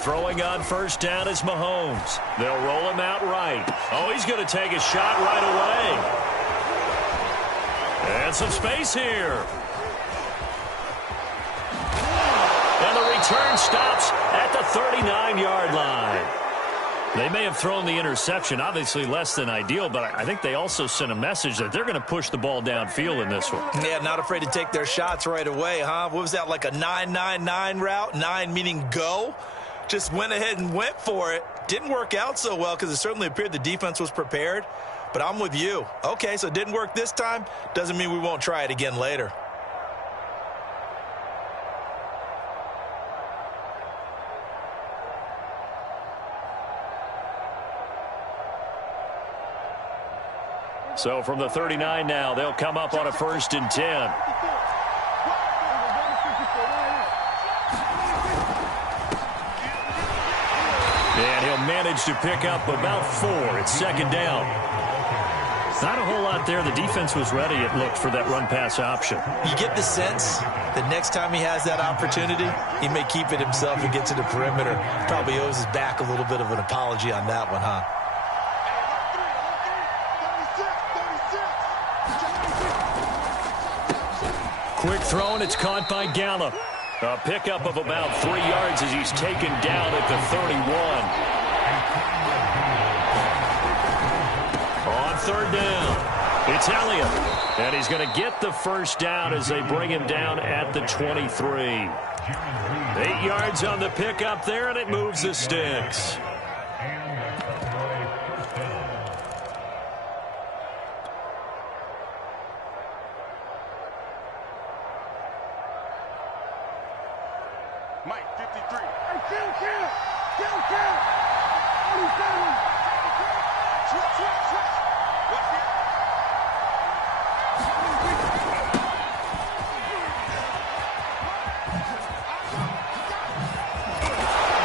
Throwing on first down is Mahomes. They'll roll him out right. Oh, he's going to take a shot right away. And some space here. And the return stops at the 39-yard line. They may have thrown the interception, obviously less than ideal, but I think they also sent a message that they're going to push the ball downfield in this one. Yeah, not afraid to take their shots right away, huh? What was that, like a 9-9-9 route? 9 meaning go? Just went ahead and went for it. Didn't work out so well because it certainly appeared the defense was prepared. But I'm with you. Okay, so it didn't work this time. Doesn't mean we won't try it again later. So from the 39 now, they'll come up on a 1st and 10. And he'll manage to pick up about 4. It's 2nd down. Not a whole lot there. The defense was ready, it looked, for that run-pass option. You get the sense that next time he has that opportunity, he may keep it himself and get to the perimeter. Probably owes his back a little bit of an apology on that one, huh? Quick throw, and it's caught by Gallup. A pickup of about 3 yards as he's taken down at the 31. On 3rd down, it's Elliott. And he's going to get the 1st down as they bring him down at the 23. 8 yards on the pickup there, and it moves the sticks. Mike, 53.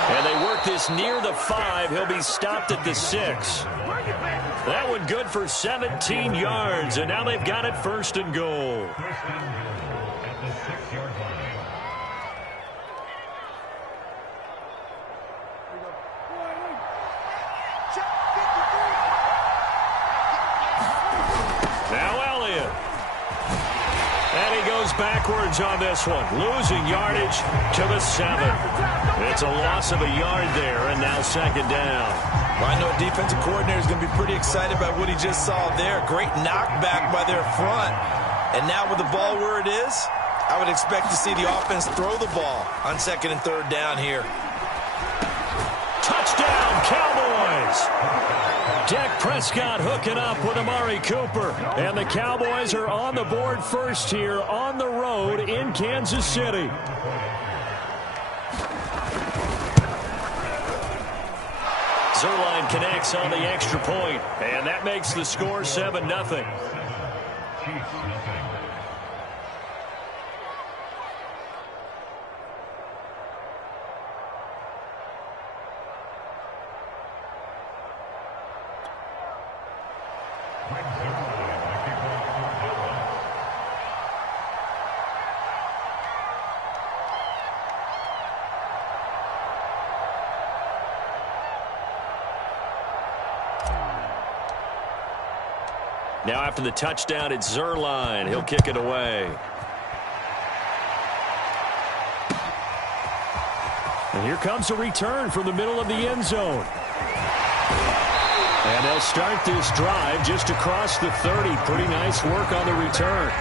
And they work this near the 5. He'll be stopped at the 6. That one good for 17 yards, and now they've got it 1st and goal. Backwards on this one, losing yardage to the 7. It's a loss of a yard there, and now 2nd down. Well, I know a defensive coordinator is going to be pretty excited about what he just saw there. Great knockback by their front. And now with the ball where it is, I would expect to see the offense throw the ball on 2nd and 3rd down here. Touchdown, Cowboys! Dak Prescott hooking up with Amari Cooper. And the Cowboys are on the board first here on the road in Kansas City. Zerline connects on the extra point, and that makes the score 7-0. Now after the touchdown, it's Zerline. He'll kick it away. And here comes a return from the middle of the end zone. And they'll start this drive just across the 30. Pretty nice work on the return.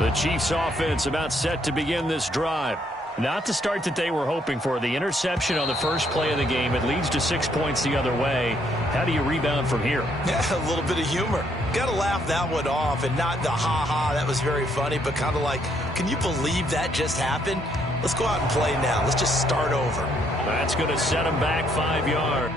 The Chiefs offense about set to begin this drive. Not the start that they were hoping for. The interception on the first play of the game. It leads to 6 points the other way. How do you rebound from here? Yeah, a little bit of humor. Got to laugh that one off, and not the ha-ha, that was very funny, but kind of like, can you believe that just happened? Let's go out and play now. Let's just start over. That's going to set him back 5 yards.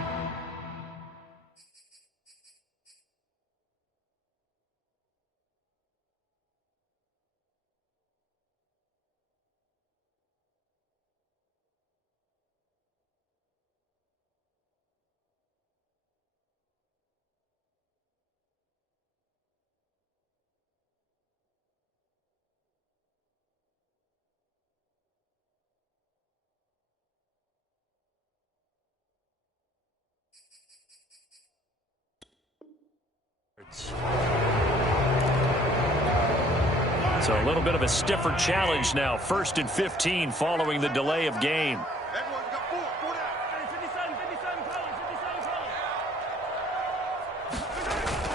So a little bit of a stiffer challenge now. 1st and 15 following the delay of game.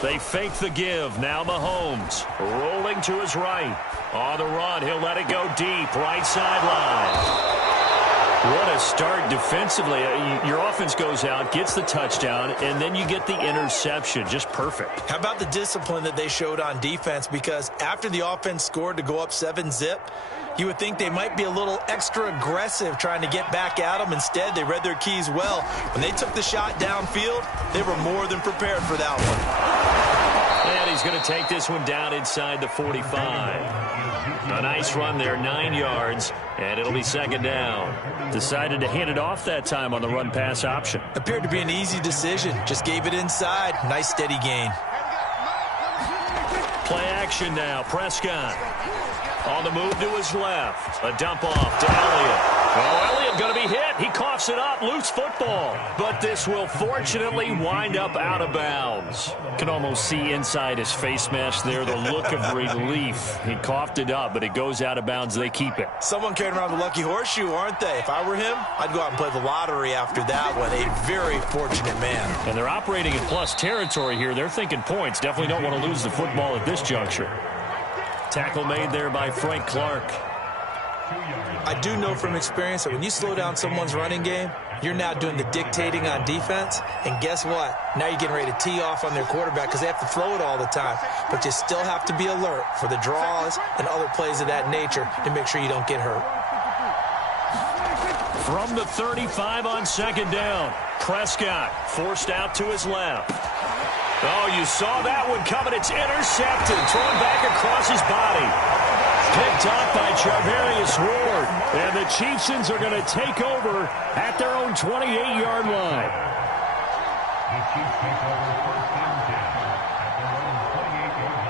They fake the give. Now Mahomes rolling to his right. On the run, he'll let it go deep. Right sideline. What a start defensively. Your offense goes out, gets the touchdown, and then you get the interception. Just perfect. How about the discipline that they showed on defense? Because after the offense scored to go up 7-zip, you would think they might be a little extra aggressive trying to get back at them. Instead, they read their keys well. When they took the shot downfield, they were more than prepared for that one. And he's going to take this one down inside the 45. A nice run there, 9 yards, and it'll be 2nd down. Decided to hand it off that time on the run-pass option. Appeared to be an easy decision. Just gave it inside. Nice steady gain. Play action now. Prescott on the move to his left. A dump off to Elliott. Oh, Elliott going to be hit. He coughs it up. Loose football. But this will fortunately wind up out of bounds. Can almost see inside his face mask there the look of relief. He coughed it up, but it goes out of bounds. They keep it. Someone carrying around the lucky horseshoe, aren't they? If I were him, I'd go out and play the lottery after that one. A very fortunate man. And they're operating in plus territory here. They're thinking points. Definitely don't want to lose the football at this juncture. Tackle made there by Frank Clark. I do know from experience that when you slow down someone's running game, you're now doing the dictating on defense. And guess what? Now you're getting ready to tee off on their quarterback because they have to throw it all the time. But you still have to be alert for the draws and other plays of that nature to make sure you don't get hurt. From the 35 on 2nd down, Prescott forced out to his left. Oh, you saw that one coming. It's intercepted. Thrown back across his body. Picked up by Charvarius Ward. And the Chiefs are going to take over at their own 28-yard line. The Chiefs take over 1st and 10 at their own 28-yard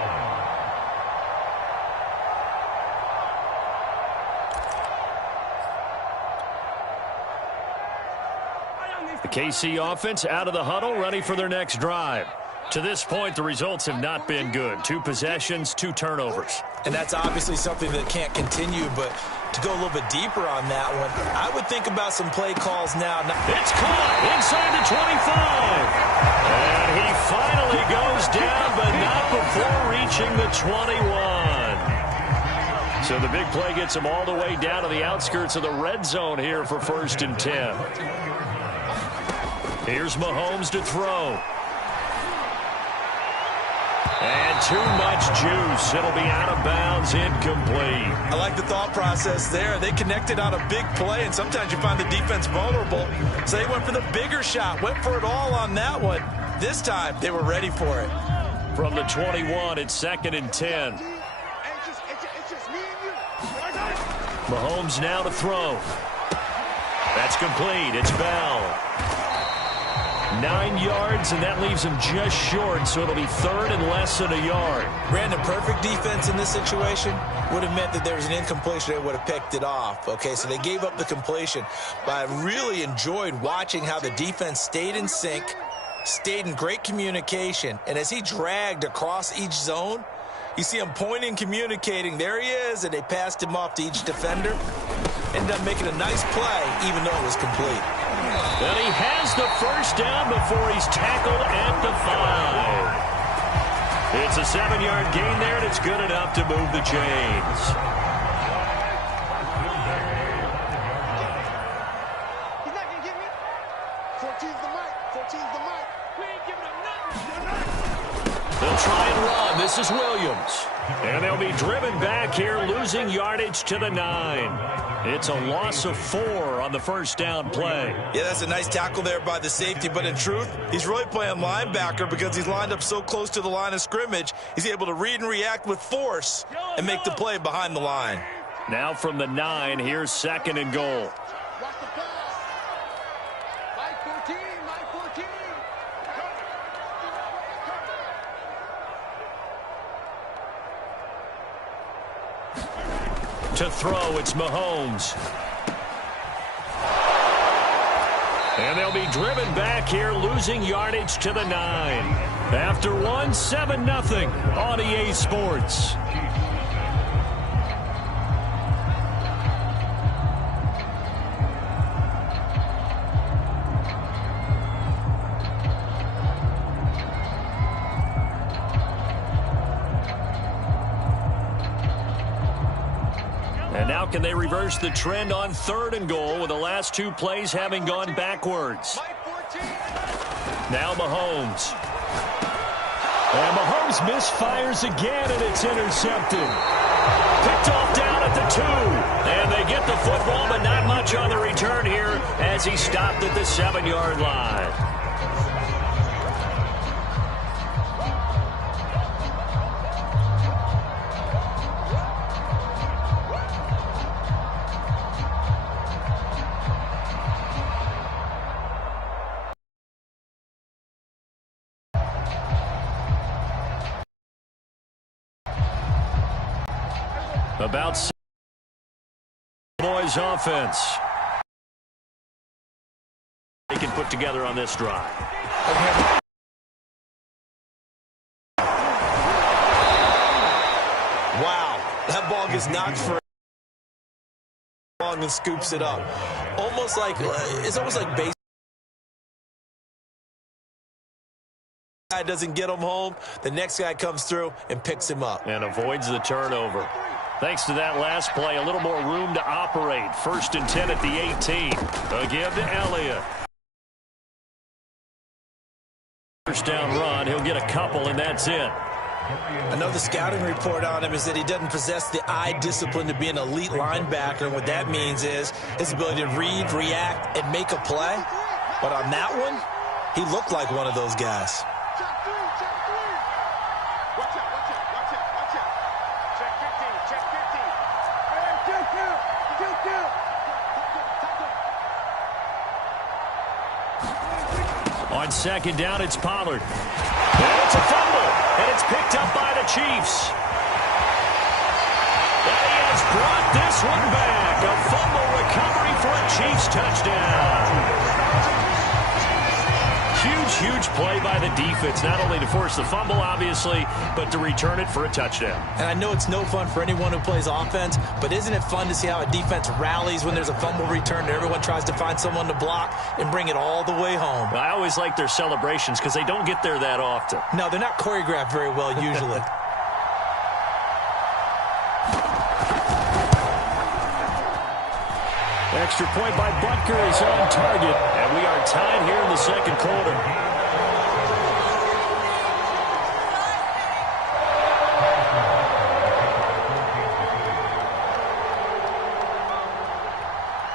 line. The KC offense out of the huddle, ready for their next drive. To this point, the results have not been good. 2 possessions, 2 turnovers. And that's obviously something that can't continue, but to go a little bit deeper on that one, I would think about some play calls now. It's caught inside the 25. And he finally goes down, but not before reaching the 21. So the big play gets him all the way down to the outskirts of the red zone here for 1st and 10. Here's Mahomes to throw. And too much juice. It'll be out of bounds, incomplete. I like the thought process there. They connected on a big play, and sometimes you find the defense vulnerable. So they went for the bigger shot, went for it all on that one. This time, they were ready for it. From the 21, it's 2nd and 10. Mahomes now to throw. That's complete. It's Bell. 9 yards, and that leaves him just short, so it'll be 3rd and less than a yard. Ran the perfect defense in this situation. Would have meant that there was an incompletion. They would have picked it off. Okay, so they gave up the completion. But I really enjoyed watching how the defense stayed in sync, stayed in great communication, and as he dragged across each zone, you see him pointing, communicating. There he is, and they passed him off to each defender. Ended up making a nice play, even though it was complete. And he has the 1st down before he's tackled at the 5. It's a 7-yard gain there, and it's good enough to move the chains. He's not going to get me. 14's the mic. 14's the mic. We ain't giving up nothing. They'll try and run. This is Williams. And they'll be driven back here, losing yardage to the 9. It's a loss of 4 on the first down play. Yeah, that's a nice tackle there by the safety, but in truth, he's really playing linebacker because he's lined up so close to the line of scrimmage. He's able to read and react with force and make the play behind the line. Now from the 9, here's 2nd and goal. Watch the pass. Mike 14, Mike 14. To throw, it's Mahomes. And they'll be driven back here, losing yardage to the 9. After 1, 7-0 on EA Sports. And now can they reverse the trend on 3rd and goal with the last 2 plays having gone backwards? Now Mahomes. And Mahomes misfires again, and it's intercepted. Picked off down at the 2. And they get the football, but not much on the return here as he stopped at the 7-yard line. About Cowboys offense. They can put together on this drive. Wow, that ball gets knocked for long and scoops it up. Almost like it's almost like base. Guy doesn't get him home. The next guy comes through and picks him up and avoids the turnover. Thanks to that last play, a little more room to operate. 1st and 10 at the 18. Again to Elliott. First down run, he'll get a couple, and that's it. I know the scouting report on him is that he doesn't possess the eye discipline to be an elite linebacker, and what that means is his ability to read, react, and make a play. But on that one, he looked like one of those guys. On 2nd down, it's Pollard. And it's a fumble, and it's picked up by the Chiefs. And he has brought this one back. A fumble recovery for a Chiefs touchdown. Huge play by the defense, not only to force the fumble, obviously, but to return it for a touchdown. And I know it's no fun for anyone who plays offense, but isn't it fun to see how a defense rallies when there's a fumble return and everyone tries to find someone to block and bring it all the way home? Well, I always like their celebrations because they don't get there that often. No, they're not choreographed very well usually. Extra point by Butker is on target, and we are tied here in the 2nd quarter.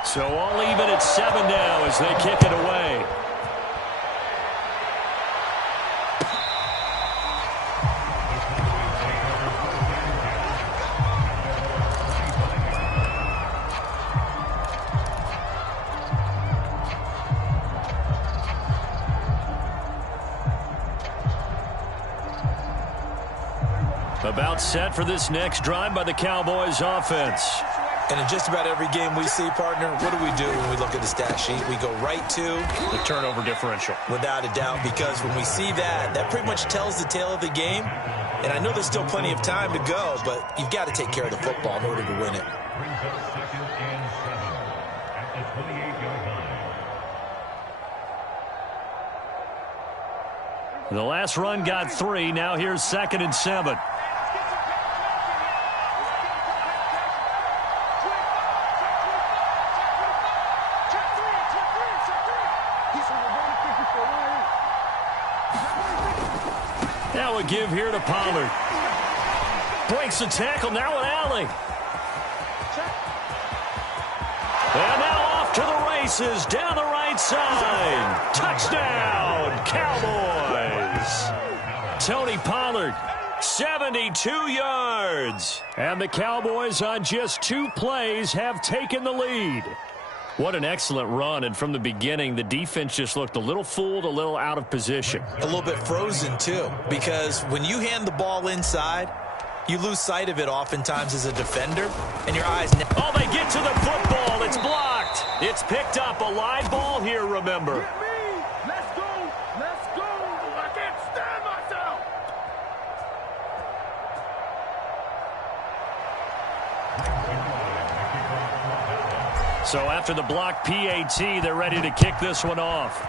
So all even at 7 now as they kick it away. About set for this next drive by the Cowboys offense. And in just about every game we see, partner, what do we do when we look at the stat sheet? We go right to the turnover differential. Without a doubt, because when we see that, that pretty much tells the tale of the game. And I know there's still plenty of time to go, but you've got to take care of the football in order to win it. Brings up 2nd and 7 at the 28-yard line. The last run got 3. Now here's 2nd and 7. go a give here to Pollard. Breaks the tackle, now an alley. And now off to the races, down the right side. Touchdown, Cowboys. Tony Pollard, 72 yards. And the Cowboys on just 2 plays have taken the lead. What an excellent run, and from the beginning, the defense just looked a little fooled, a little out of position. A little bit frozen, too, because when you hand the ball inside, you lose sight of it oftentimes as a defender, and your eyes... Oh, they get to the football. It's blocked. It's picked up. A live ball here, remember. Get me. Let's go. Let's go. I can't stand myself. So after the block PAT, they're ready to kick this one off.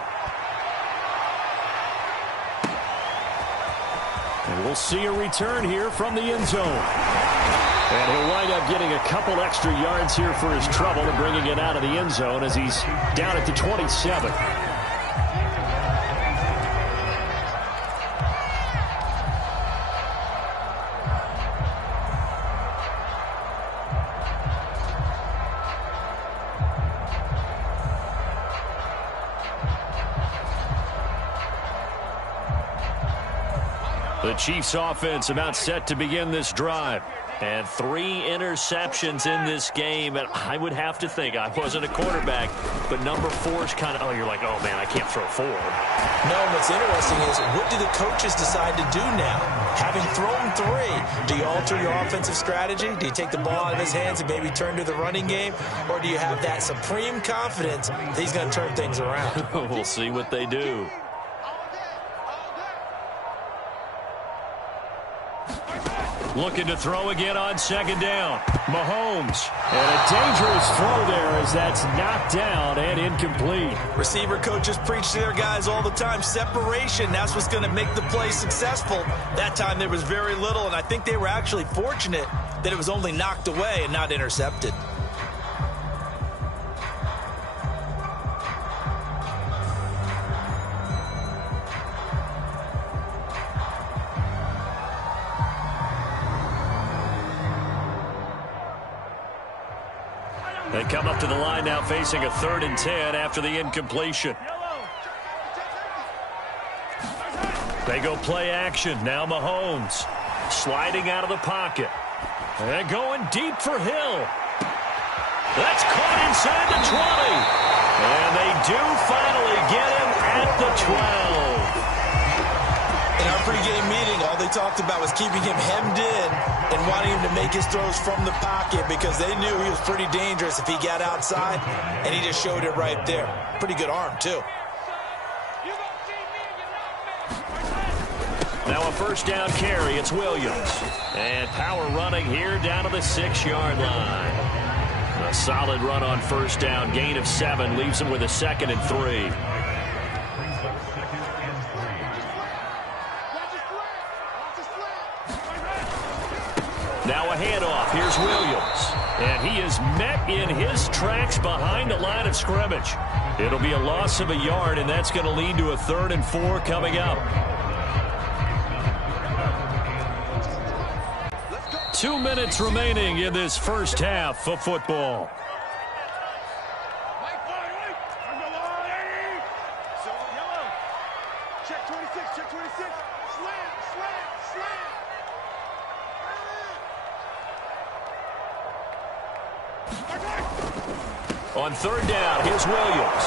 And we'll see a return here from the end zone. And he'll wind up getting a couple extra yards here for his trouble and bringing it out of the end zone as he's down at the 27. The Chiefs offense about set to begin this drive. And 3 interceptions in this game. And I would have to think, I wasn't a quarterback, but number 4 is kind of, oh, you're like, oh, man, I can't throw 4. No, what's interesting is, what do the coaches decide to do now? Having thrown 3, do you alter your offensive strategy? Do you take the ball out of his hands and maybe turn to the running game? Or do you have that supreme confidence that he's going to turn things around? We'll see what they do. Looking to throw again on second down. Mahomes. And a dangerous throw there as that's knocked down and incomplete. Receiver coaches preach to their guys all the time. Separation, that's what's going to make the play successful. That time there was very little, and I think they were actually fortunate that it was only knocked away and not intercepted. They come up to the line now facing a 3rd and 10 after the incompletion. They go play action. Now Mahomes sliding out of the pocket. And going deep for Hill. That's caught inside the 20. And they do finally get him at the 12. In our pregame meeting, all they talked about was keeping him hemmed in and wanting him to make his throws from the pocket because they knew he was pretty dangerous if he got outside, and he just showed it right there. Pretty good arm, too. Now a first down carry. It's Williams. And power running here down to the 6-yard line. A solid run on first down. Gain of 7 leaves him with a 2nd and 3. Now a handoff. Here's Williams. And he is met in his tracks behind the line of scrimmage. It'll be a loss of a yard, and that's going to lead to a 3rd and 4 coming up. 2 minutes remaining in this first half of football. Check 26, check 26. Slam, slam, slam. On 3rd down, here's Williams.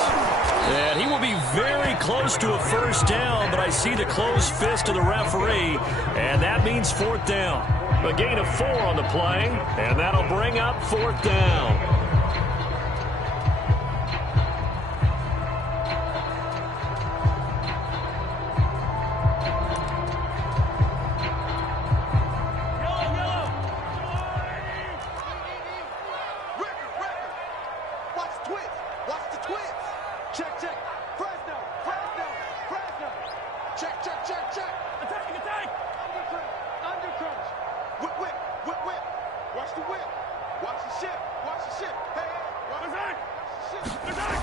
And he will be very close to a first down, but I see the closed fist of the referee, and that means 4th down. A gain of 4 on the play, and that'll bring up 4th down.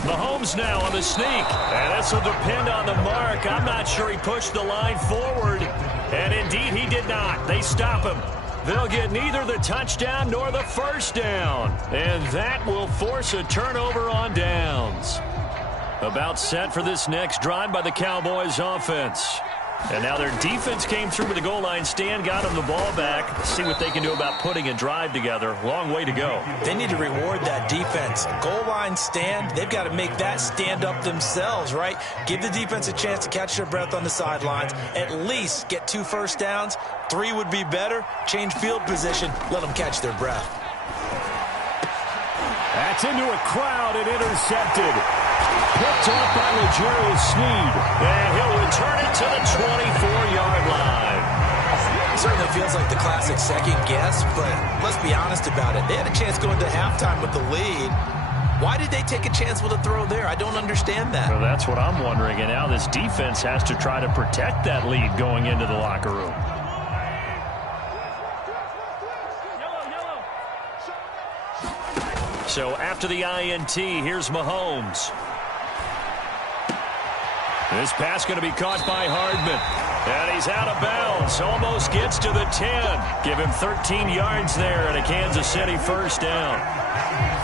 Mahomes now on the sneak. And this will depend on the mark. I'm not sure he pushed the line forward. And indeed, he did not. They stop him. They'll get neither the touchdown nor the first down. And that will force a turnover on downs. About set for this next drive by the Cowboys offense. And now their defense came through with the goal line stand, got them the ball back. Let's see what they can do about putting a drive together. Long way to go. They need to reward that defense. Goal line stand, they've got to make that stand up themselves, right? Give the defense a chance to catch their breath on the sidelines. At least get 2 first downs. 3 would be better. Change field position. Let them catch their breath. That's into a crowd and intercepted. Picked up by L'Jarius Sneed. And he'll return it to the 24-yard line. Certainly feels like the classic second guess, but let's be honest about it. They had a chance going to halftime with the lead. Why did they take a chance with a throw there? I don't understand that. Well, that's what I'm wondering. And now this defense has to try to protect that lead going into the locker room. So after the INT, here's Mahomes. This pass going to be caught by Hardman. And he's out of bounds. Almost gets to the 10. Give him 13 yards there and a Kansas City first down.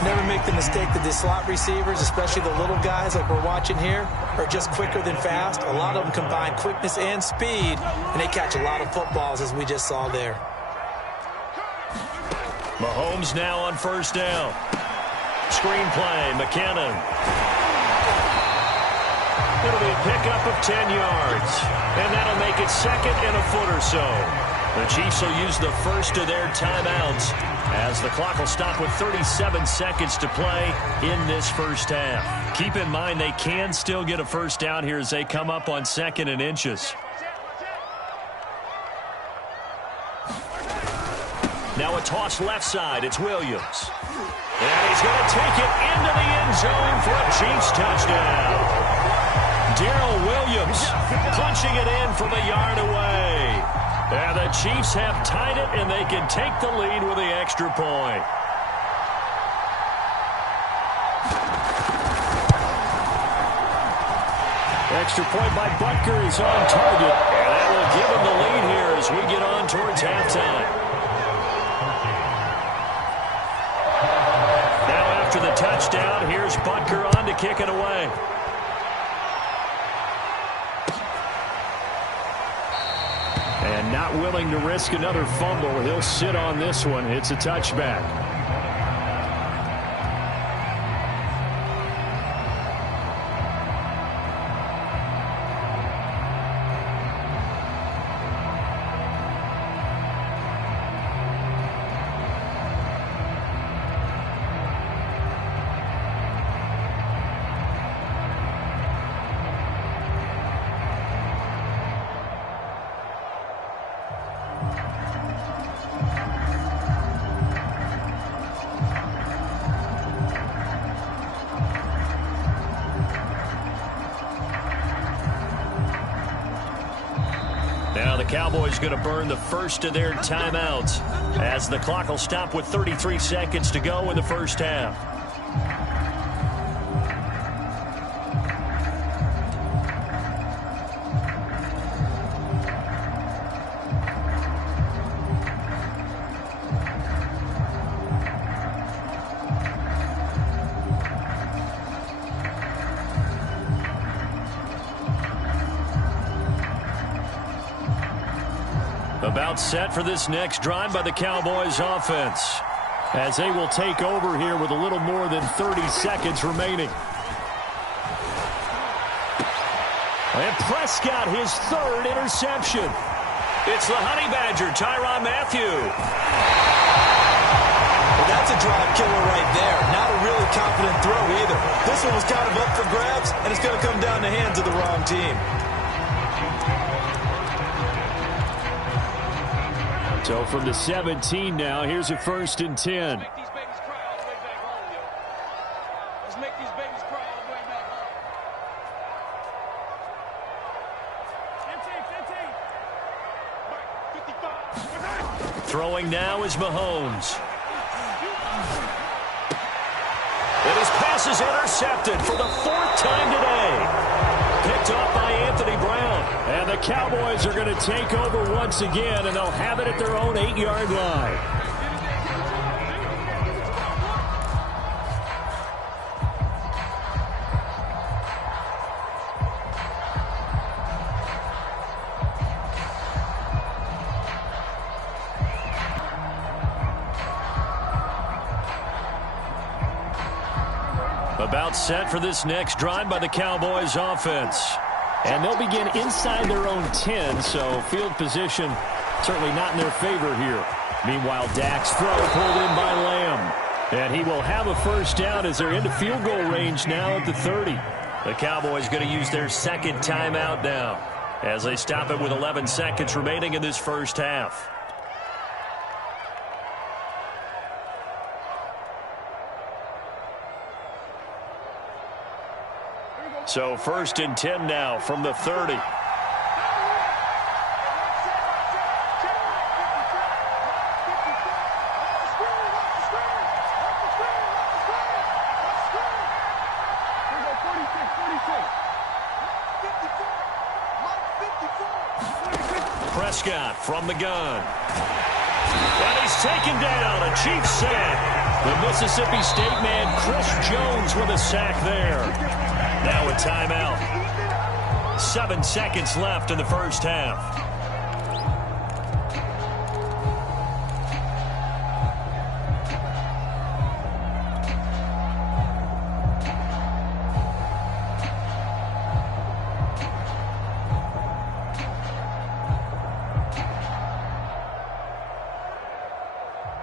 Never make the mistake that the slot receivers, especially the little guys like we're watching here, are just quicker than fast. A lot of them combine quickness and speed, and they catch a lot of footballs, as we just saw there. Mahomes now on first down. Screen play, McKinnon. It'll be a pickup of 10 yards. And that'll make it second and a foot or so. The Chiefs will use the first of their timeouts as the clock will stop with 37 seconds to play in this first half. Keep in mind they can still get a first down here as they come up on 2nd and inches. Now a toss left side. It's Williams. And he's going to take it into the end zone for a Chiefs touchdown. Darrell Williams punching it in from a yard away. And the Chiefs have tied it, and they can take the lead with the extra point. Extra point by Butker is on target. And that will give him the lead here as we get on towards halftime. Now after the touchdown, here's Butker on to kick it away. And not willing to risk another fumble. He'll sit on this one. It's a touchback. Now the Cowboys going to burn the first of their timeouts as the clock will stop with 33 seconds to go in the first half. About set for this next drive by the Cowboys offense as they will take over here with a little more than 30 seconds remaining. And Prescott, his 3rd interception. It's the Honey Badger, Tyrann Mathieu. Well, that's a drive killer right there. Not a really confident throw either. This one was kind of up for grabs, and it's going to come down the hands of the wrong team. So from the 17 now, here's a 1st and 10. Make these babies cry all the way back home, yo. Let's make these babies cry all the way back home. Throwing now is Mahomes. And his pass is intercepted for the 4th time today. Picked off by Anthony Brown. And the Cowboys are going to take over once again, and they'll have it at their own 8-yard line. About set for this next drive by the Cowboys offense. And they'll begin inside their own 10, so field position certainly not in their favor here. Meanwhile, Dak's throw pulled in by Lamb. And he will have a first down as they're into field goal range now at the 30. The Cowboys going to use their second timeout now as they stop it with 11 seconds remaining in this first half. So 1st and 10 now from the 30. Prescott from the gun. And he's taken down, a Chiefs sack. The Mississippi State man Chris Jones with a sack there. Now a timeout. 7 seconds left in the first half.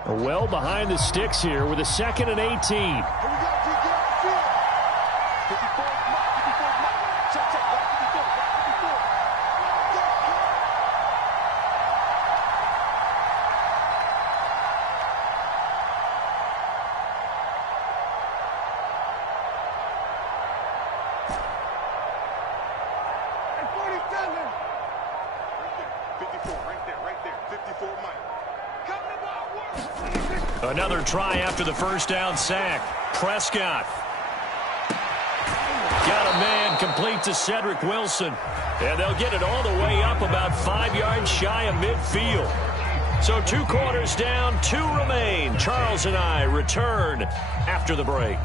Well behind the sticks here with a 2nd and 18. Another try after the first down sack. Prescott. Got a man complete to Cedric Wilson. And they'll get it all the way up about 5 yards shy of midfield. So 2 quarters down, 2 remain. Charles and I return after the break.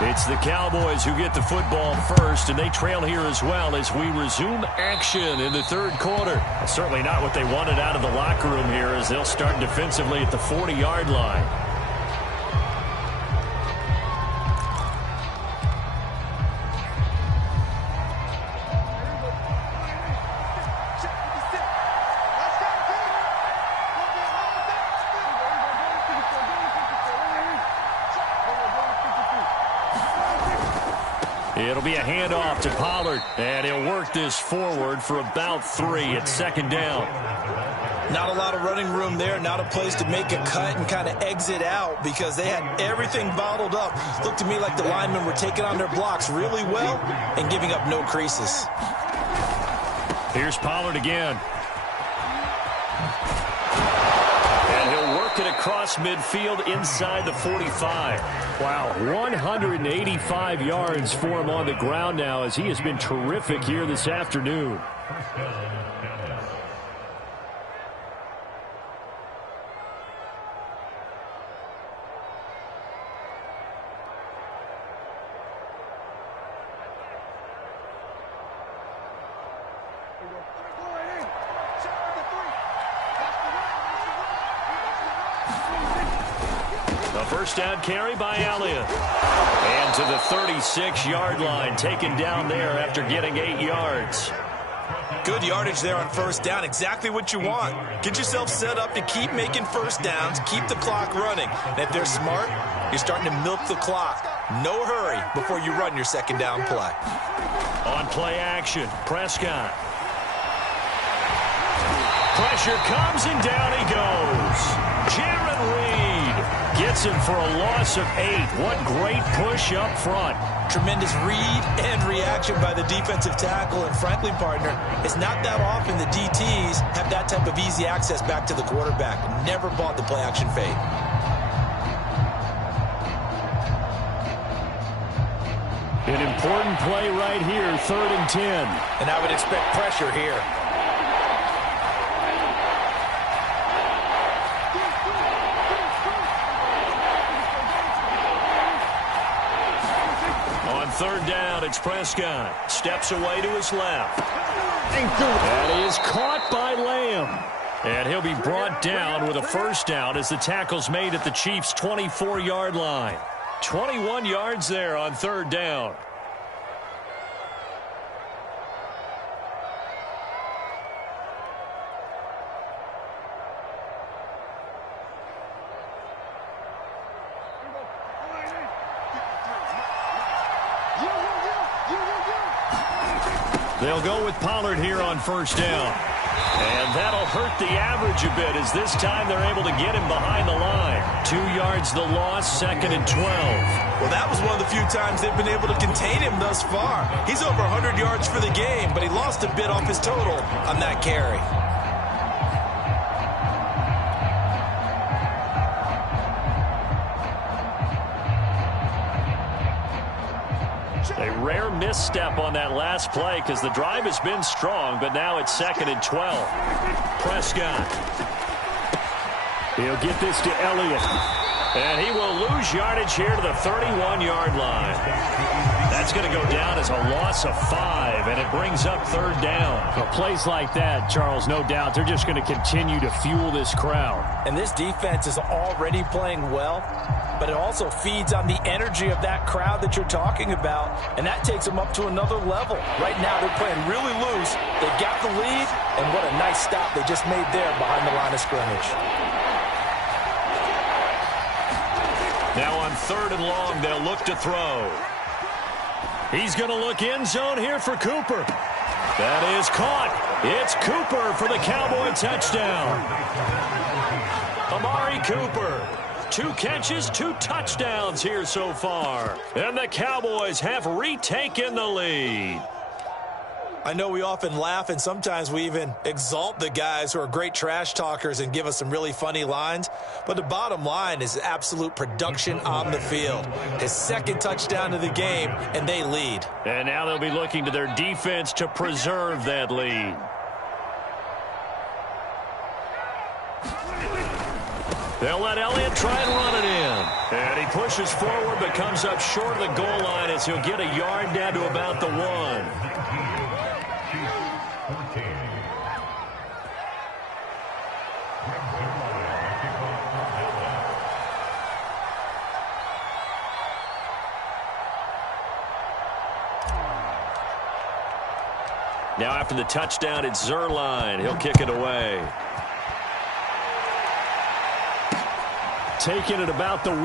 It's the Cowboys who get the football first, and they trail here as well as we resume action in the 3rd quarter. Certainly not what they wanted out of the locker room here as they'll start defensively at the 40-yard line. It'll be a handoff to Pollard, and he'll work this forward for about 3 at 2nd down. Not a lot of running room there, not a place to make a cut and kind of exit out because they had everything bottled up. Looked to me like the linemen were taking on their blocks really well and giving up no creases. Here's Pollard again. And he'll work it across midfield inside the 45. Wow, 185 yards for him on the ground now as he has been terrific here this afternoon. First down carry by Elliott. And to the 36-yard line, taken down there after getting 8 yards. Good yardage there on first down. Exactly what you want. Get yourself set up to keep making first downs, keep the clock running. And if they're smart, you're starting to milk the clock. No hurry before you run your second down play. On play action, Prescott. Pressure comes and down he goes. Jaron Reed gets him for a loss of 8. What great push up front. Tremendous read and reaction by the defensive tackle. And frankly, partner, it's not that often the DTs have that type of easy access back to the quarterback. Never bought the play-action fade. An important play right here, 3rd and 10. And I would expect pressure here. On 3rd down, it's Prescott. Steps away to his left. That is caught by Lamb. And he'll be brought down with a 1st down as the tackle's made at the Chiefs' 24-yard line. 21 yards there on 3rd down. They'll go with Pollard here on 1st down. And that'll hurt the average a bit as this time they're able to get him behind the line. 2 yards the loss, 2nd and 12. Well, that was one of the few times they've been able to contain him thus far. He's over 100 yards for the game, but he lost a bit off his total on that carry. A rare misstep on that last play because the drive has been strong, but now it's 2nd and 12. Prescott. He'll get this to Elliott. And he will lose yardage here to the 31-yard line. That's going to go down as a loss of 5, and it brings up 3rd down. Well, plays like that, Charles, no doubt, they're just going to continue to fuel this crowd. And this defense is already playing well, but it also feeds on the energy of that crowd that you're talking about, and that takes them up to another level. Right now, they're playing really loose. They've got the lead, and what a nice stop they just made there behind the line of scrimmage. Now on 3rd and long, they'll look to throw. He's going to look end zone here for Cooper. That is caught. It's Cooper for the Cowboy touchdown. Amari Cooper. 2 catches, 2 touchdowns here so far. And the Cowboys have retaken the lead. I know we often laugh and sometimes we even exalt the guys who are great trash talkers and give us some really funny lines. But the bottom line is absolute production on the field. His 2nd touchdown of the game, and they lead. And now they'll be looking to their defense to preserve that lead. They'll let Elliott try and run it in. And he pushes forward but comes up short of the goal line as he'll get a yard down to about the 1. Now after the touchdown, it's Zerline. He'll kick it away. Taking it about the 1.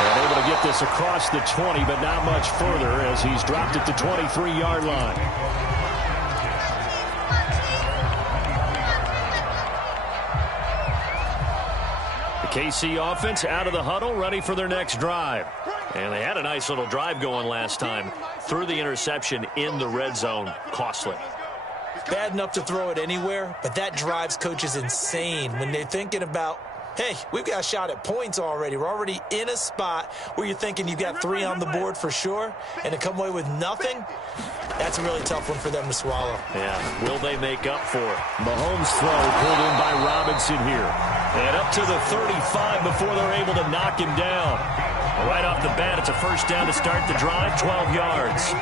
And able to get this across the 20, but not much further as he's dropped at the 23-yard line. The KC offense out of the huddle, ready for their next drive. And they had a nice little drive going last time. Threw the interception in the red zone. Costly. Bad enough to throw it anywhere, but that drives coaches insane when they're thinking about, hey, we've got a shot at points already. We're already in a spot where you're thinking you've got 3 on the board for sure, and to come away with nothing, that's a really tough one for them to swallow. Yeah, will they make up for it? Mahomes' throw pulled in by Robinson here. And up to the 35 before they're able to knock him down. Right off the bat, it's a 1st down to start the drive, 12 yards.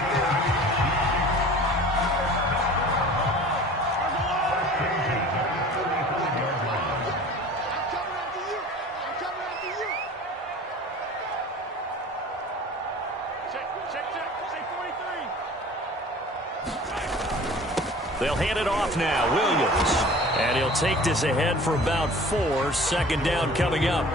They'll hand it off now. Williams. And he'll take this ahead for about 4. 2nd down coming up.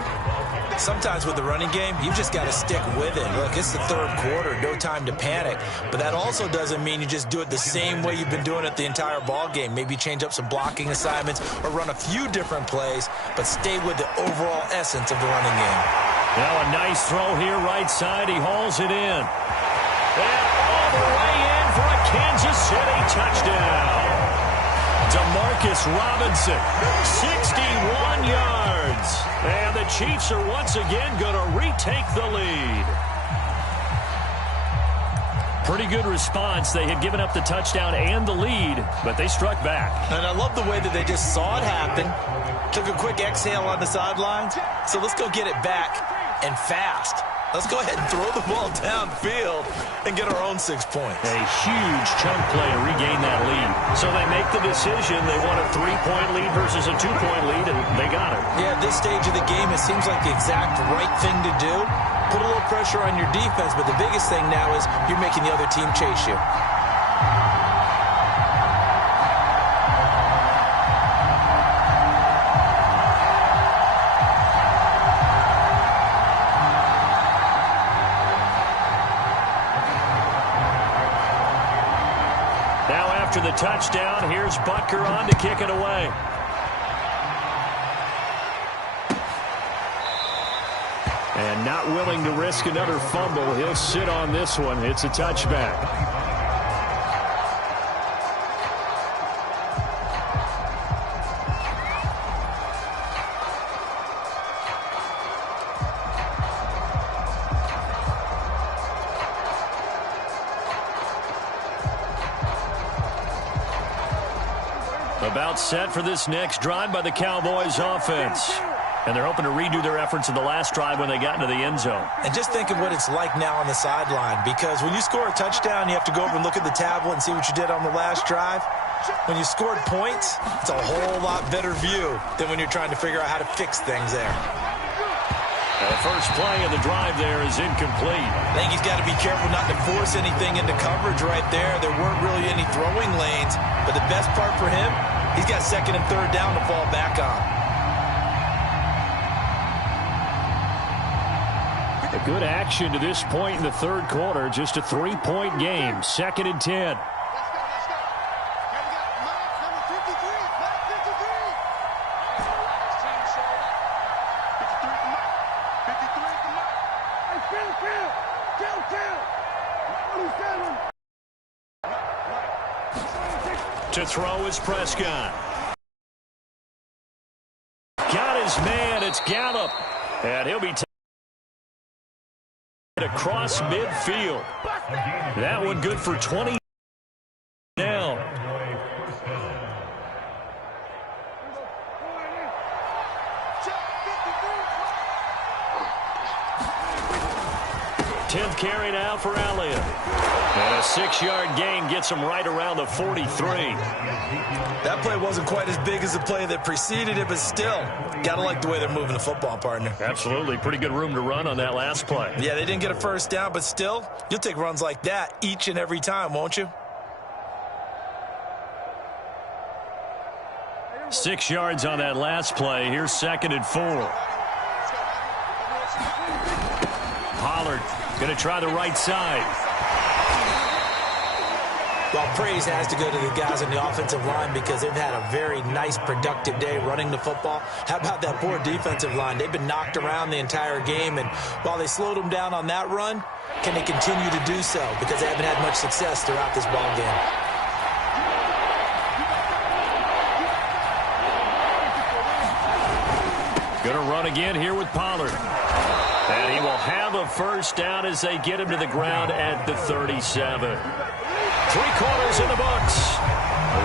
sometimes with the running game, you've just got to stick with it. Look, it's the third quarter, no time to panic. But that also doesn't mean you just do it the same way you've been doing it the entire ball game. Maybe change up some blocking assignments or run a few different plays, but stay with the overall essence of the running game. Now a nice throw here right side. He hauls it in. And all the way in for a Kansas City touchdown. DeMarcus Robinson, 61 yards. And the Chiefs are once again going to retake the lead. Pretty good response. They had given up the touchdown and the lead, but they struck back. And I love the way that they just saw it happen, took a quick exhale on the sidelines. So let's go get it back and fast. Let's go ahead and throw the ball downfield and get our own 6 points. A huge chunk play to regain that lead. So they make the decision. They want a 3-point lead versus a 2-point lead, and they got it. Yeah, at this stage of the game, it seems like the exact right thing to do. Put a little pressure on your defense, but the biggest thing now is you're making the other team chase you. After the touchdown, here's Butker on to kick it away. And not willing to risk another fumble. He'll sit on this one. It's a touchback. About set for this next drive by the Cowboys offense. And they're hoping to redo their efforts in the last drive when they got into the end zone. And just think of what it's like now on the sideline, because when you score a touchdown, you have to go over and look at the tablet and see what you did on the last drive. When you scored points, it's a whole lot better view than when you're trying to figure out how to fix things there. The first play of the drive there is incomplete. I think he's got to be careful not to force anything into coverage right there. There weren't really any throwing lanes, but the best part for him, he's got second and third down to fall back on. A good action to this point in the third quarter. Just a 3-point game. 2nd and 10. To throw is Prescott. Got his man. It's Gallup. And he'll be across midfield. That one good for 20 now. Tenth carry now for Elliott. And a 6-yard gain gets him right around the 43. That play wasn't quite as big as the play that preceded it, but still, got to like the way they're moving the football, partner. Absolutely. Pretty good room to run on that last play. Yeah, they didn't get a first down, but still, you'll take runs like that each and every time, won't you? 6 yards on that last play. Here's 2nd and 4. Pollard going to try the right side. Well, praise has to go to the guys on the offensive line because they've had a very nice, productive day running the football. How about that poor defensive line? They've been knocked around the entire game, and while they slowed them down on that run, can they continue to do so? Because they haven't had much success throughout this ball game. Going to run again here with Pollard. And he will have a first down as they get him to the ground at the 37. 3 quarters in the books.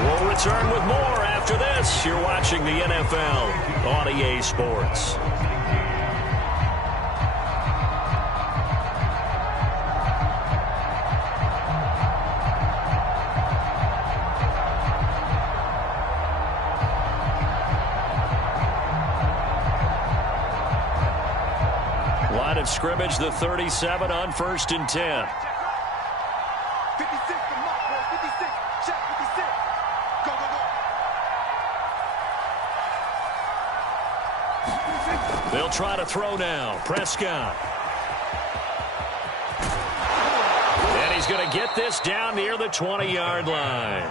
We'll return with more after this. You're watching the NFL on EA Sports. Line of scrimmage, the 37 on 1st and 10. They'll They'll try to throw now. Prescott. And he's going to get this down near the 20-yard line.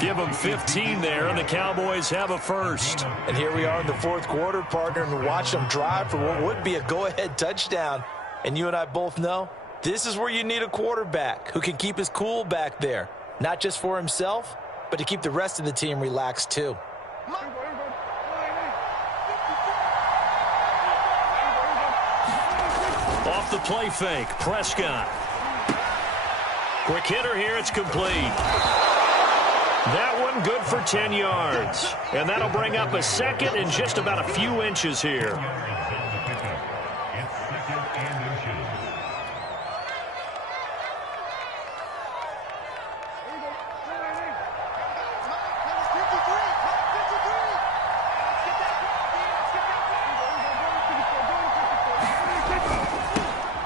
Give them 15 there, and the Cowboys have a first. And here we are in the fourth quarter, partner, and watch them drive for what would be a go-ahead touchdown. And you and I both know this is where you need a quarterback who can keep his cool back there, not just for himself, but to keep the rest of the team relaxed too. Off the play fake, Prescott. Quick hitter here, it's complete. That one good for 10 yards. And that'll bring up a second and just about a few inches here.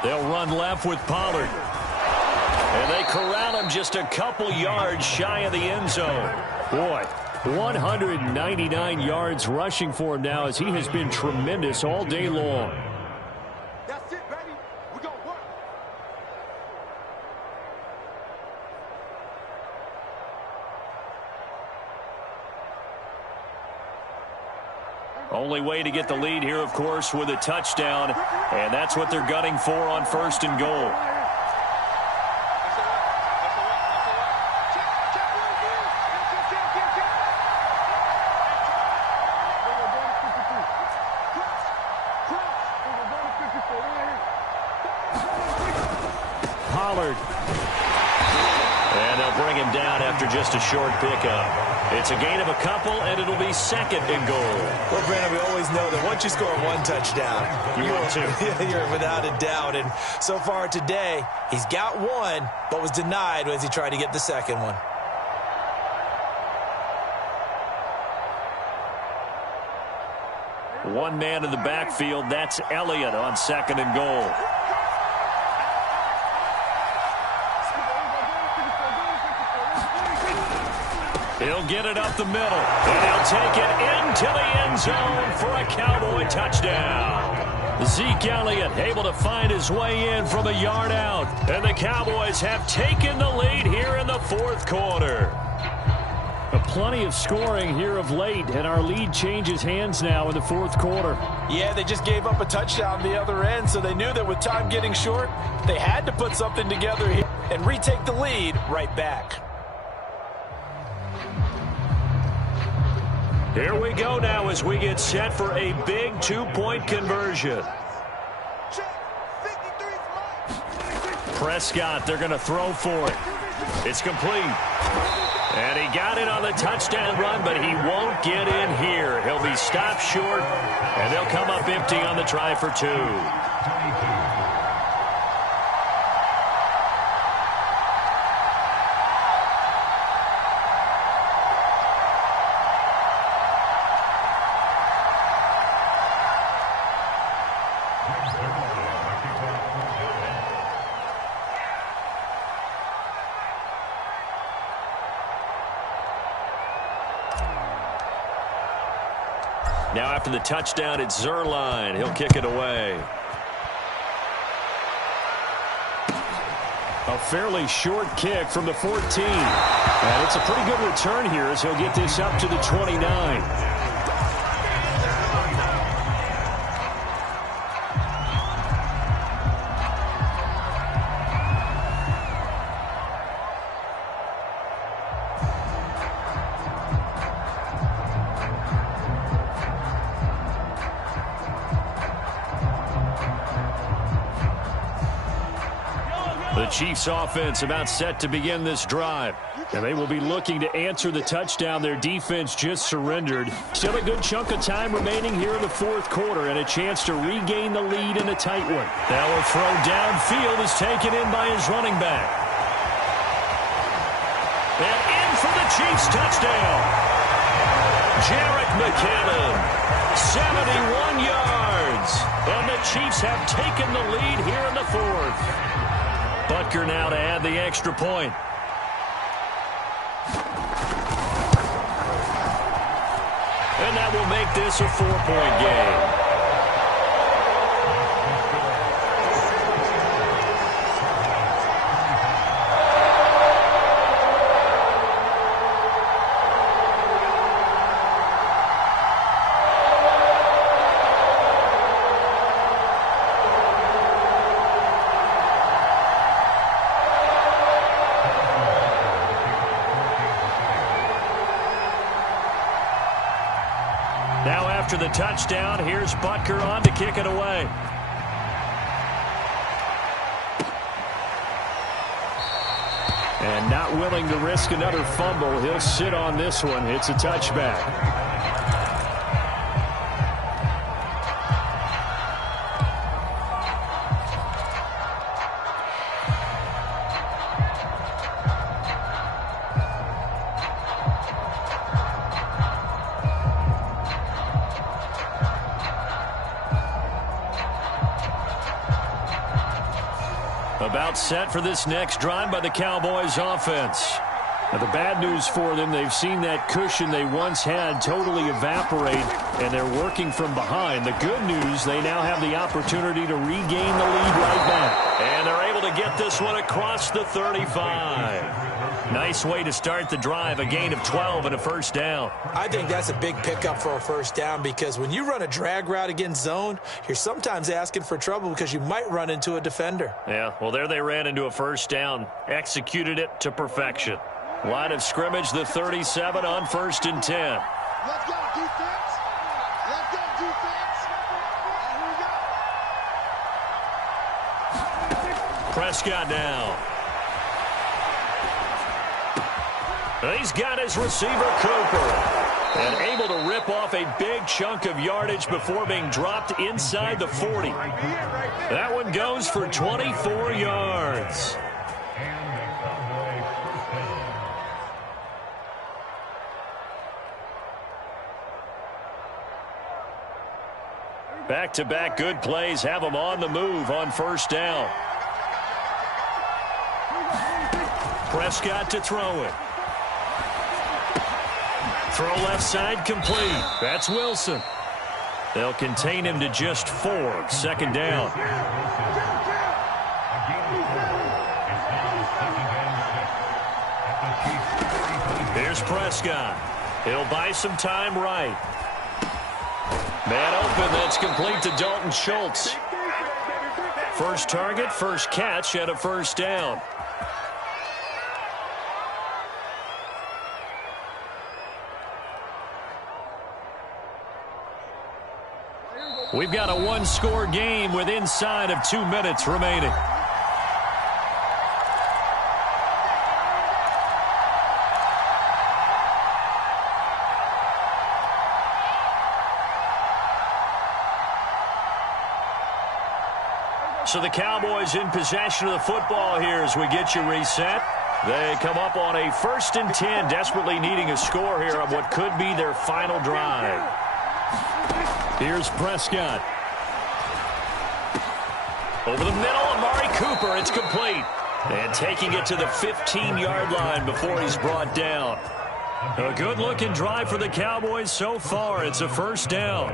They'll run left with Pollard. And they corral him just a couple yards shy of the end zone. Boy, 199 yards rushing for him now as he has been tremendous all day long. That's it, baby. We're going to work. Only way to get the lead here, of course, with a touchdown. And that's what they're gunning for on first and goal. Pollard. And they'll bring him down after just a short pickup. It's a gain of a couple, and it'll be second and goal. Well, Brandon, we always know that once you score one touchdown, You will too. You're without a doubt. And so far today, he's got one, but was denied as he tried to get the second one. One man in the backfield, that's Elliott on second and goal. He'll get it up the middle, and he'll take it into the end zone for a Cowboy touchdown. Zeke Elliott able to find his way in from a yard out, and the Cowboys have taken the lead here in the fourth quarter. Plenty of scoring here of late, and our lead changes hands now in the fourth quarter. Yeah, they just gave up a touchdown the other end, so they knew that with time getting short, they had to put something together here and retake the lead right back. Here we go now as we get set for a big two-point conversion. Prescott, they're going to throw for it. It's complete. And he got it on the touchdown run, but he won't get in here. He'll be stopped short, and they'll come up empty on the try for two. Now after the touchdown, it's Zerline. He'll kick it away. A fairly short kick from the 14. And it's a pretty good return here as he'll get this up to the 29. The Chiefs offense about set to begin this drive. And they will be looking to answer the touchdown their defense just surrendered. Still a good chunk of time remaining here in the fourth quarter and a chance to regain the lead in a tight one. Now a throw downfield is taken in by his running back. And in for the Chiefs touchdown. Jerick McKinnon, 71 yards. And the Chiefs have taken the lead here in the fourth. Butker now to add the extra point. And that will make this a 4-point game. after the touchdown. Here's Butker on to kick it away. And not willing to risk another fumble. He'll sit on this one. It's a touchback. About set for this next drive by the Cowboys offense. Now, the bad news for them, they've seen that cushion they once had totally evaporate, and they're working from behind. The good news, they now have the opportunity to regain the lead right back. And they're able to get this one across the 35. Nice way to start the drive, a gain of 12 and a first down. I think that's a big pickup for a first down because when you run a drag route against zone, you're sometimes asking for trouble because you might run into a defender. Yeah, well, there they ran into a first down, executed it to perfection. Line of scrimmage, the 37 on 1st and 10. Let's go, defense. Let's go, defense. And here we go. Prescott now. He's got his receiver, Cooper. And able to rip off a big chunk of yardage before being dropped inside the 40. That one goes for 24 yards. Back-to-back good plays have them on the move on first down. Prescott to throw it. Throw left side complete. That's Wilson. They'll contain him to just 4. 2nd down. Here's Prescott. He'll buy some time right. Man open, that's complete to Dalton Schultz. First target, first catch, and a first down. We've got a one-score game with inside of 2 minutes remaining. So the Cowboys in possession of the football here as we get you reset. They come up on a 1st and 10, desperately needing a score here on what could be their final drive. Here's Prescott. Over the middle, Amari Cooper. It's complete. And taking it to the 15-yard line before he's brought down. A good-looking drive for the Cowboys so far. It's a first down.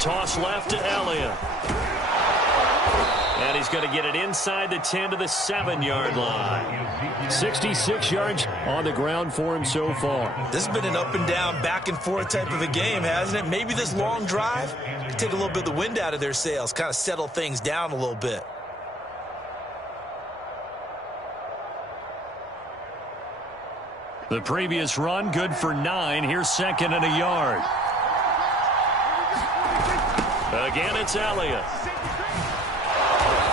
Toss left to Elliott. And he's going to get it inside the 10 to the 7-yard line. 66 yards on the ground for him so far. This has been an up-and-down, back-and-forth type of a game, hasn't it? Maybe this long drive can take a little bit of the wind out of their sails, kind of settle things down a little bit. The previous run, good for 9. Here's 2nd and a yard. Again, it's Elliott.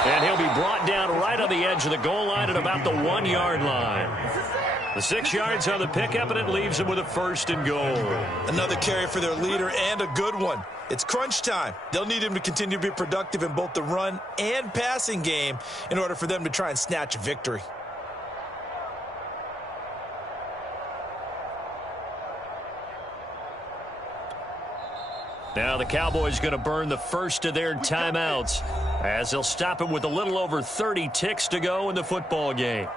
And he'll be brought down right on the edge of the goal line at about the 1-yard line. The 6 yards on the pickup, and it leaves him with a 1st and goal. Another carry for their leader, and a good one. It's crunch time. They'll need him to continue to be productive in both the run and passing game in order for them to try and snatch a victory. Now the Cowboys going to burn the first of their timeouts as they'll stop it with a little over 30 ticks to go in the football game.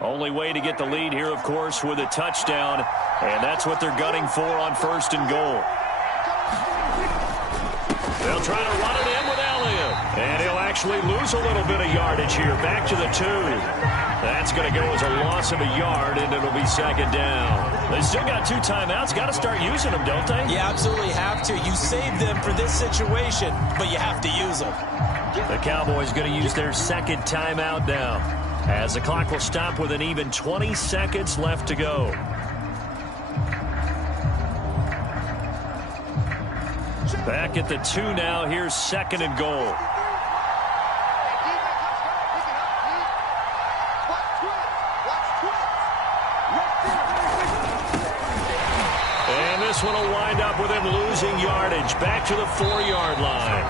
Only way to get the lead here, of course, with a touchdown, and that's what they're gunning for on 1st and goal. They'll try to run it in with Elliott, and he'll actually lose a little bit of yardage here, back to the 2. That's going to go as a loss of a yard, and it'll be 2nd down. They still got 2 timeouts. Got to start using them, don't they? You absolutely have to. You save them for this situation, but you have to use them. The Cowboys going to use their 2nd timeout now, as the clock will stop with an even 20 seconds left to go. Back at the 2 now. Here's 2nd and goal. And this one will wind up with him losing yardage. Back to the 4-yard line.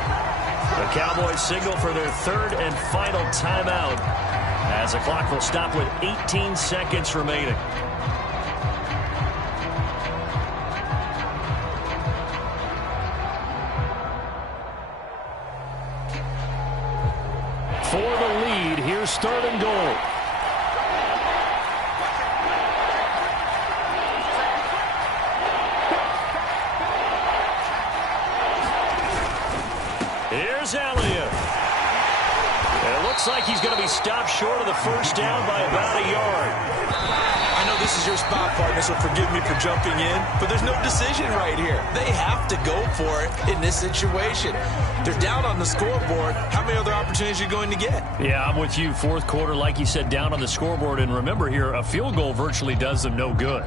The Cowboys signal for their 3rd and final timeout, as the clock will stop with 18 seconds remaining. For the lead, here's 3rd and goal. Here's Elliott. And it looks like he's going to be stopped short of the 1st down by about a yard. I know this is your spot, partner, so forgive me for jumping in, but there's no decision right here. They have to go for it in this situation. They're down on the scoreboard. How many other opportunities are you going to get? Yeah, I'm with you. 4th quarter, like you said, down on the scoreboard. And remember here, a field goal virtually does them no good.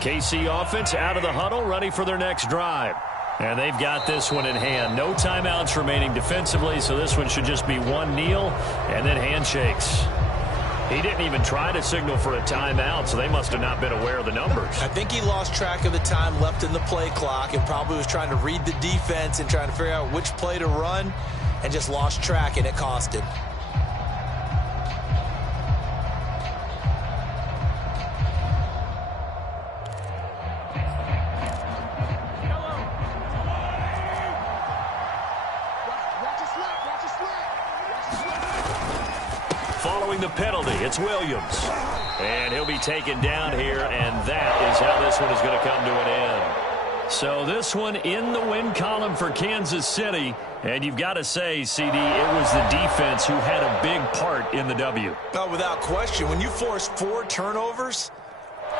KC offense out of the huddle, ready for their next drive. And they've got this one in hand. No timeouts remaining defensively, so this one should just be one kneel and then handshakes. He didn't even try to signal for a timeout, so they must have not been aware of the numbers. I think he lost track of the time left in the play clock and probably was trying to read the defense and trying to figure out which play to run and just lost track, and it cost him. Following the penalty, it's Williams. And he'll be taken down here, and that is how this one is going to come to an end. So this one in the win column for Kansas City. And you've got to say, CD, it was the defense who had a big part in the W. Oh, without question. When you force 4 turnovers,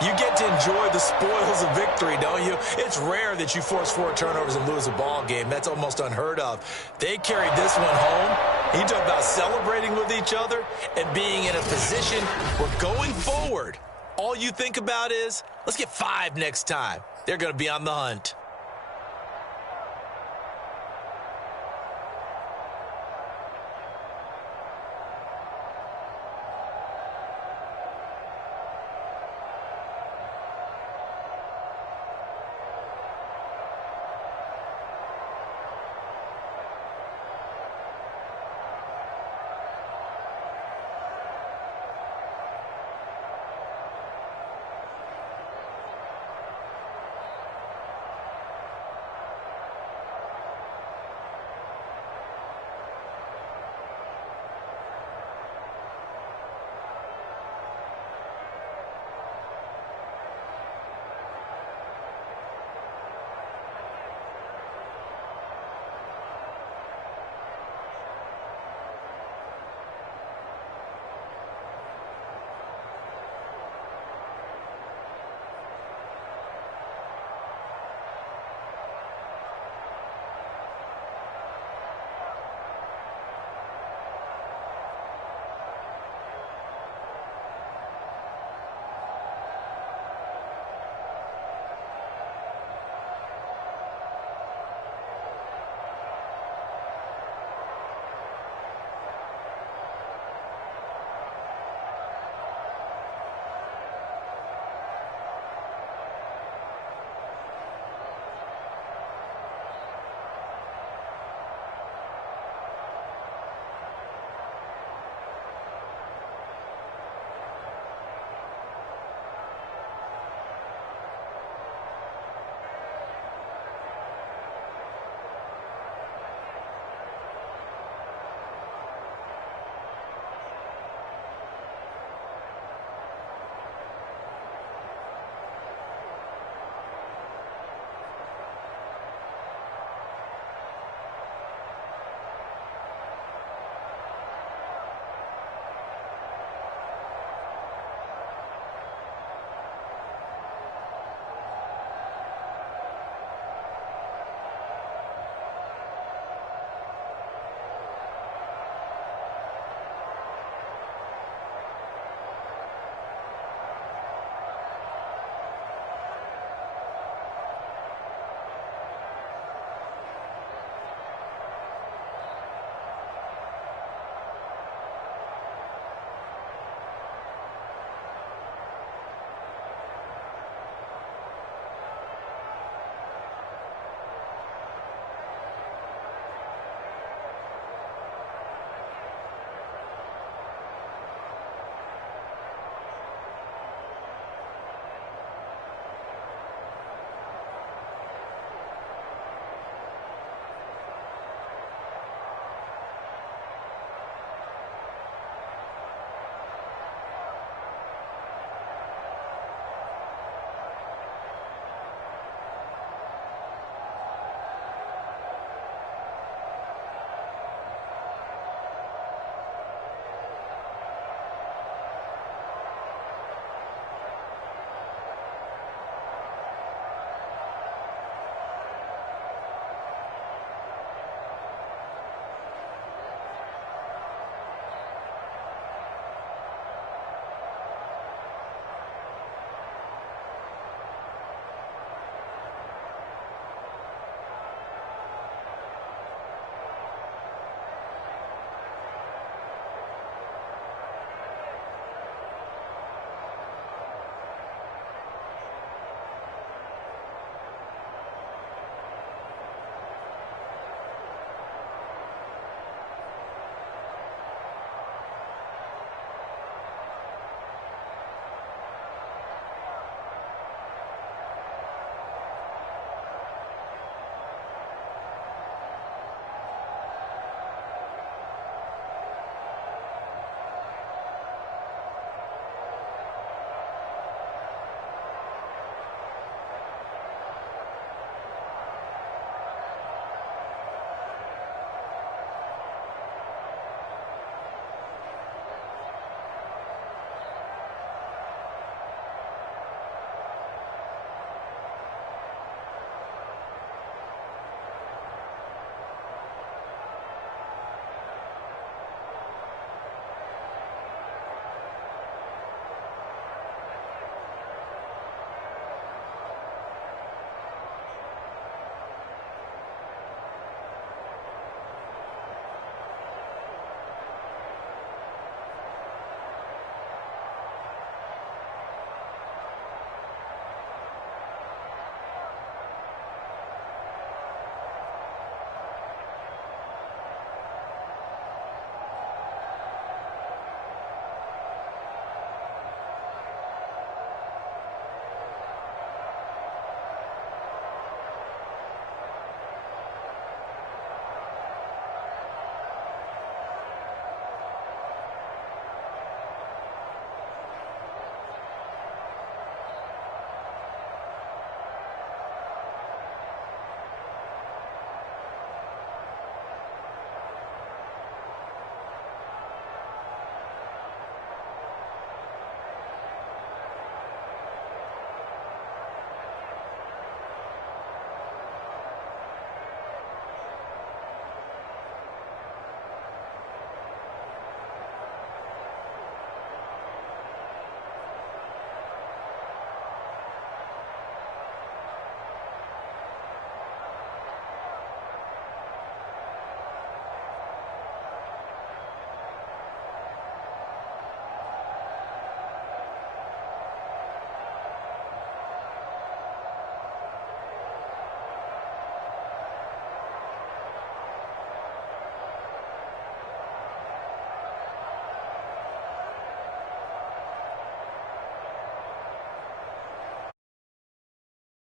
you get to enjoy the spoils of victory, don't you? It's rare that you force 4 turnovers and lose a ball game. That's almost unheard of. They carried this one home. You talk about celebrating with each other and being in a position where going forward, all you think about is, let's get 5 next time. They're going to be on the hunt.